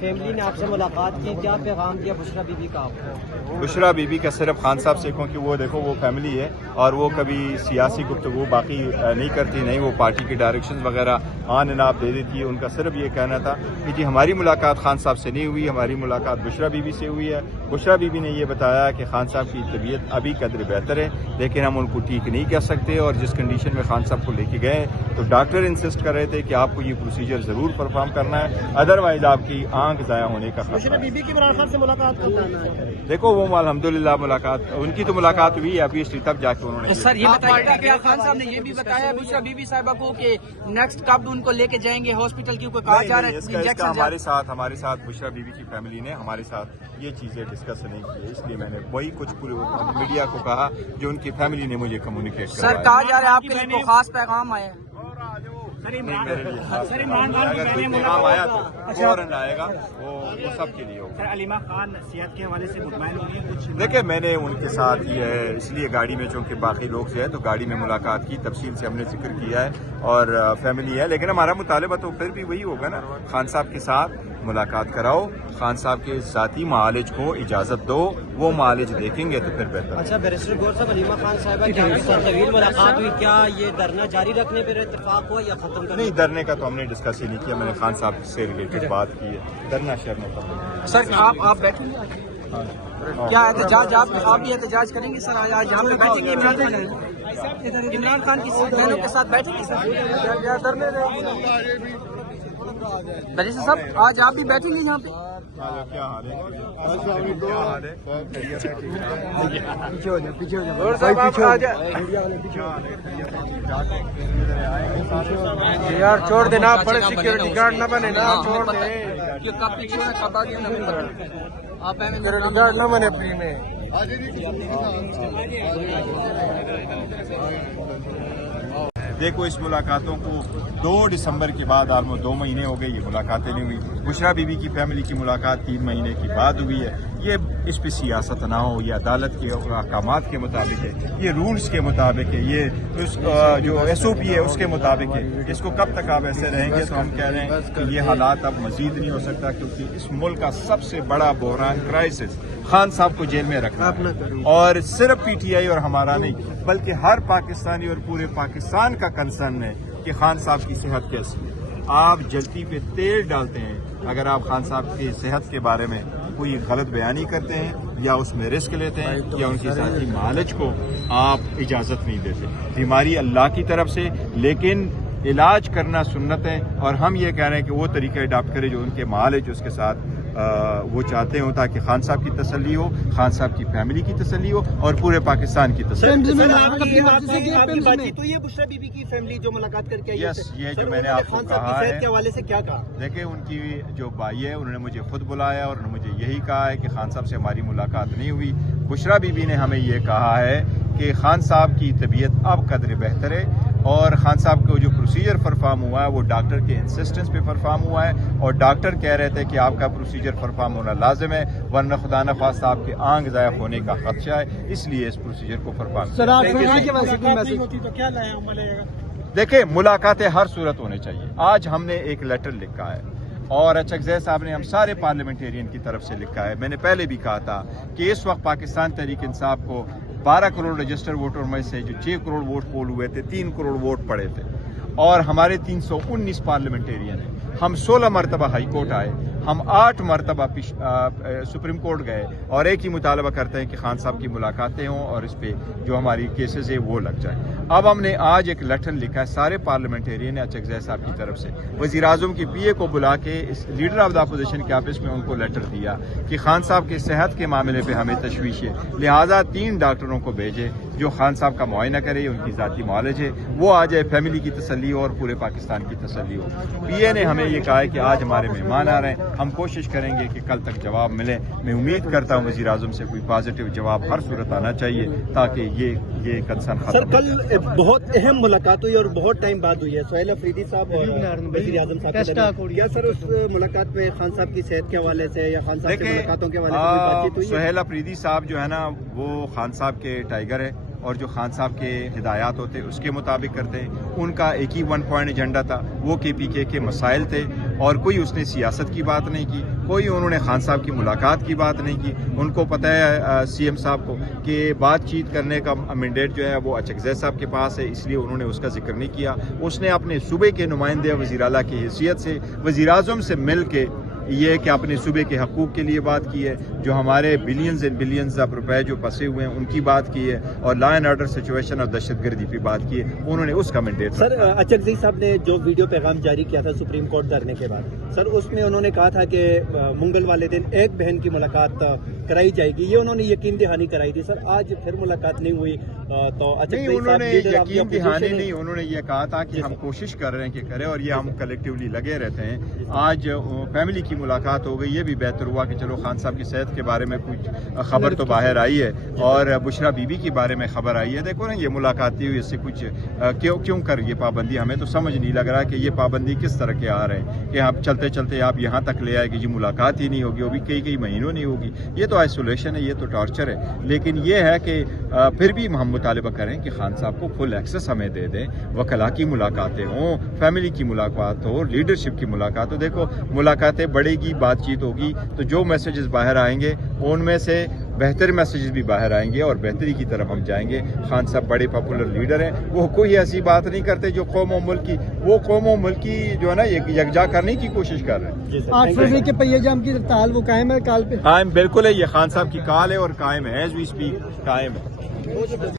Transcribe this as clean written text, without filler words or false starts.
Family نے آپ سے ملاقات کی, کیا پیغام دیا بشرا بی بی کا آپ کو؟ بشرا بی بی کا صرف خان صاحب سے کہوں کہ وہ دیکھو وہ فیملی ہے اور وہ کبھی سیاسی گفتگو باقی نہیں کرتی, نہیں وہ پارٹی کی ڈائریکشنز وغیرہ آن اینڈ آف دے دیتی ہے. ان کا صرف یہ کہنا تھا کہ جی ہماری ملاقات خان صاحب سے نہیں ہوئی, ہماری ملاقات بشرا بی بی سے ہوئی ہے. بشرا بی بی نے یہ بتایا کہ خان صاحب کی طبیعت ابھی قدر بہتر ہے لیکن ہم ان کو ٹھیک نہیں کہہ سکتے, اور جس کنڈیشن میں خان صاحب کو لے کے گئے تو ڈاکٹر انسسٹ کر رہے تھے کہ آپ کو یہ پروسیجر ضرور پرفارم کرنا ہے, ادروائز آپ کی آنکھ ضائع ہونے کا خطرہ. بشرا بی بی کی عمران خان سے ملاقات دیکھو وہ الحمدللہ ملاقات ان کی تو ملاقات ہوئی ہے ابھی تب جا کے انہوں نے. سر یہ بتائیے کہ خان صاحب نے یہ بھی بتایا بشرا بی بی صاحبہ کو کہ نیکسٹ کب ان کو لے کے جائیں گے ہاسپٹل, کی کوئی کہا جا رہا ہے انجیکشن ہمارے ساتھ بشرا بی بی کی فیملی نے ہمارے ساتھ یہ چیزیں ڈسکس نہیں کی, اس لیے میں نے وہی کچھ پورے میڈیا کو کہا جو ان کی فیملی نے مجھے کمیونیکیٹ کیا. سر کہا جا رہا ہے آپ کے لیے کوئی خاص پیغام آیا ہے؟ اگر کوئی پیغام آیا تو فوراً آئے گا, وہ سب کے لیے ہوگا. علیمہ خان صحت کے حوالے سے مطمئن ہو گئی کچھ؟ دیکھیں میں نے ان کے ساتھ یہ ہے اس لیے گاڑی میں, چونکہ باقی لوگ سے ہے تو گاڑی میں ملاقات کی, تفصیل سے ہم نے ذکر کیا ہے اور فیملی ہے, لیکن ہمارا مطالبہ تو پھر بھی وہی ہوگا نا, خان صاحب کے ساتھ ملاقات کراؤ, خان صاحب کے ذاتی معالج کو اجازت دو, وہ معالج دیکھیں گے تو پھر بہتر. اچھا بیرسٹر گور صاحب, علیمہ خان صاحبہ کی آپ سے طویل ملاقات ہوئی, کیا یہ دھرنا جاری رکھنے پر اتفاق ہوا یا ختم کرنے؟ نہیں, دھرنے کا تو ہم نے ڈسکس ہی نہیں کیا, میں نے خان صاحب سے ریلیٹڈ بات کی ہے, دھرنا شرنے کا. سر آپ بیٹھیں گے کیا احتجاج, آپ بھی احتجاج کریں گے سر آج یہاں پہ بیٹھیں گے؟ عمران خان کی بہنوں کے ساتھ بیٹھیں گے سر بیرسٹر صاحب, آج آپ بھی بیٹھیں گے یہاں پہ؟ کیا حال ہے یار چھوڑ دینا, بڑے سیکورٹی گارڈ نہ بنے نا, چھوڑ دیں کب پیچھے کب آگے آپ سیکورٹی گارڈ نہ بنے فری میں. دیکھو اس ملاقاتوں کو 2 دسمبر کے بعد آلموسٹ 2 مہینے ہو گئے, یہ ملاقاتیں نہیں ہوئی. بشرا بی بی کی فیملی کی ملاقات 3 مہینے کے بعد ہوئی ہے. یہ اس پہ سیاست نہ ہو, یہ عدالت کے احکامات کے مطابق ہے, یہ رولز کے مطابق ہے, یہ جو ایس او پی ہے اس کے مطابق ہے. اس کو کب تک آپ ایسے رہیں گے؟ تو ہم کہہ رہے ہیں کہ یہ حالات اب مزید نہیں ہو سکتا, کیونکہ اس ملک کا سب سے بڑا بحران کرائسس خان صاحب کو جیل میں رکھنا ہے, اور صرف پی ٹی آئی اور ہمارا نہیں بلکہ ہر پاکستانی اور پورے پاکستان کا کنسرن ہے کہ خان صاحب کی صحت کیسی ہے. آپ جلتی پہ تیل ڈالتے ہیں اگر آپ خان صاحب کی صحت کے بارے میں کوئی غلط بیانی کرتے ہیں یا اس میں رسک لیتے ہیں یا ان کی ذاتی معالج کو آپ اجازت نہیں دیتے. بیماری اللہ کی طرف سے, لیکن علاج کرنا سنت ہے, اور ہم یہ کہہ رہے ہیں کہ وہ طریقہ اڈاپٹ کرے جو ان کے معالج اس کے ساتھ وہ چاہتے ہوں, تاکہ خان صاحب کی تسلی ہو, خان صاحب کی فیملی کی تسلی ہو اور پورے پاکستان کی تسلی. بشرا بی بی کی فیملی جو ملاقات کر کے یس, یہ جو میں نے آپ کو کہا ہے, کے حوالے سے کیا کہا؟ دیکھیں ان کی جو بھائی ہے انہوں نے مجھے خود بلایا اور انہوں نے مجھے یہی کہا ہے کہ خان صاحب سے ہماری ملاقات نہیں ہوئی. بشرا بی بی نے ہمیں یہ کہا ہے کہ خان صاحب کی طبیعت اب قدر بہتر ہے, اور خان صاحب کو جو پروسیجر پرفارم ہوا ہے وہ ڈاکٹر کے انسسٹنس پہ پرفارم ہوا ہے, اور ڈاکٹر کہہ رہے تھے کہ آپ کا پروسیجر پرفارم ہونا لازم ہے, ورنہ خدا نخواستہ آپ کے آنکھ ضائع ہونے کا خدشہ ہے, اس لیے اس پروسیجر کو پرفارم. دیکھیں ملاقاتیں ہر صورت ہونے چاہیے. آج ہم نے ایک لیٹر لکھا ہے اور اچگزے صاحب نے ہم سارے پارلیمنٹیرین کی طرف سے لکھا ہے. میں نے پہلے بھی کہا تھا کہ اس وقت پاکستان تحریک انصاف کو 12 کروڑ رجسٹر ووٹر میں سے جو 6 کروڑ ووٹ پول ہوئے تھے 3 کروڑ ووٹ پڑے تھے, اور ہمارے 319 پارلیمنٹیرین ہیں. ہم 16 مرتبہ ہائی کورٹ آئے, ہم 8 مرتبہ سپریم کورٹ گئے, اور ایک ہی مطالبہ کرتے ہیں کہ خان صاحب کی ملاقاتیں ہوں اور اس پہ جو ہماری کیسز ہے وہ لگ جائیں. اب ہم نے آج ایک لیٹر لکھا ہے سارے پارلیمنٹیرین اچگزے صاحب کی طرف سے, وزیر اعظم کی پی اے کو بلا کے اس لیڈر آف دا اپوزیشن کے آفس میں ان کو لیٹر دیا کہ خان صاحب کی صحت کے معاملے پہ ہمیں تشویش ہے, لہٰذا 3 ڈاکٹروں کو بھیجے جو خان صاحب کا معائنہ کرے, ان کی ذاتی معالج ہے, وہ آ جائے, فیملی کی تسلی ہو اور پورے پاکستان کی تسلی ہو. پی اے نے ہمیں یہ کہا ہے کہ آج ہمارے مہمان آ رہے ہیں, ہم کوشش کریں گے کہ کل تک جواب ملے. میں امید کرتا ہوں وزیر اعظم سے کوئی پازیٹیو جواب ہر صورت آنا چاہیے تاکہ یہ کنسرن ختم. سر کل بہت اہم ملاقات ہوئی اور بہت ٹائم بعد ہوئی ہے, سہیل افریدی صاحب اور وزیر اعظم صاحب کیا سر اس ملاقات میں خان صاحب کی صحت کے حوالے سے یا خان صاحب کی ملاقاتوں کے حوالے سے بات چیت ہوئی؟ سہیل افریدی صاحب جو ہے نا وہ خان صاحب کے ٹائیگر ہے, اور جو خان صاحب کے ہدایات ہوتے اس کے مطابق کرتے ہیں. ان کا ایک ہی 1 پوائنٹ ایجنڈا تھا, وہ کے پی کے مسائل تھے, اور کوئی اس نے سیاست کی بات نہیں کی, کوئی انہوں نے خان صاحب کی ملاقات کی بات نہیں کی. ان کو پتہ ہے سی ایم صاحب کو کہ بات چیت کرنے کا مینڈیٹ جو ہے وہ اچکزئی صاحب کے پاس ہے, اس لیے انہوں نے اس کا ذکر نہیں کیا. اس نے اپنے صوبے کے نمائندے وزیر اعلیٰ کی حیثیت سے وزیر اعظم سے مل کے یہ کہ اپنے صوبے کے حقوق کے لیے بات کی ہے, جو ہمارے بلینز اینڈ بلینز آف روپے جو پھنسے ہوئے ہیں ان کی بات کی ہے, اور لا اینڈ آرڈر سچویشن اور دہشت گردی پہ بات کی ہے. انہوں نے اس کا مینڈیٹ سر اچکزئی صاحب نے جو ویڈیو پیغام جاری کیا تھا سپریم کورٹ دھرنے کے بعد, سر اس میں انہوں نے کہا تھا کہ منگل والے دن ایک بہن کی ملاقات کرائی جائے گی, یہ انہوں نے یقین دہانی کرائی تھی. سر آج پھر ملاقات نہیں ہوئی تو نہیں, انہوں نے یقین دہانی نہیں, انہوں نے یہ کہا تھا کہ ہم کوشش کر رہے ہیں کہ کریں, اور یہ ہم کلیکٹیولی لگے رہتے ہیں. آج فیملی کی ملاقات ہو گئی, یہ بھی بہتر ہوا کہ چلو خان صاحب کی صحت کے بارے میں کچھ خبر تو باہر آئی ہے, اور بشرا بی بی کے بارے میں خبر آئی ہے. دیکھو نا یہ ملاقاتی ہوئی, اس سے کچھ کیوں کر یہ پابندی, ہمیں تو سمجھ نہیں لگ رہا کہ یہ پابندی کس طرح کے آ رہے ہیں کہ آپ چلتے چلتے آپ یہاں تک لے آئے کہ جی ملاقات ہی نہیں ہوگی, وہ بھی کئی مہینوں نہیں ہوگی. یہ تو آئسولیشن ہے, یہ تو ٹارچر ہے. لیکن یہ ہے کہ پھر بھی ہم مطالبہ کریں کہ خان صاحب کو فل ایکسس ہمیں دے دیں, وکلاء کی ملاقاتیں ہوں, فیملی کی ملاقات ہو, لیڈرشپ کی ملاقات ہو. دیکھو ملاقاتیں بڑھے گی, بات چیت ہوگی تو جو میسیجز باہر آئیں گے ان میں سے بہتر میسیجز بھی باہر آئیں گے اور بہتری کی طرف ہم جائیں گے. خان صاحب بڑے پاپولر لیڈر ہیں, وہ کوئی ایسی بات نہیں کرتے جو قوم و ملک کی, وہ قوم و ملک کی جو ہے نا یکجا کرنے کی کوشش کر رہے ہیں. 8 فروری کے پہیے جام کی ہڑتال وہ قائم ہے, کال پہ قائم بالکل ہے, یہ خان صاحب کی کال ہے اور قائم ہے, ایز وی اسپیک قائم ہے.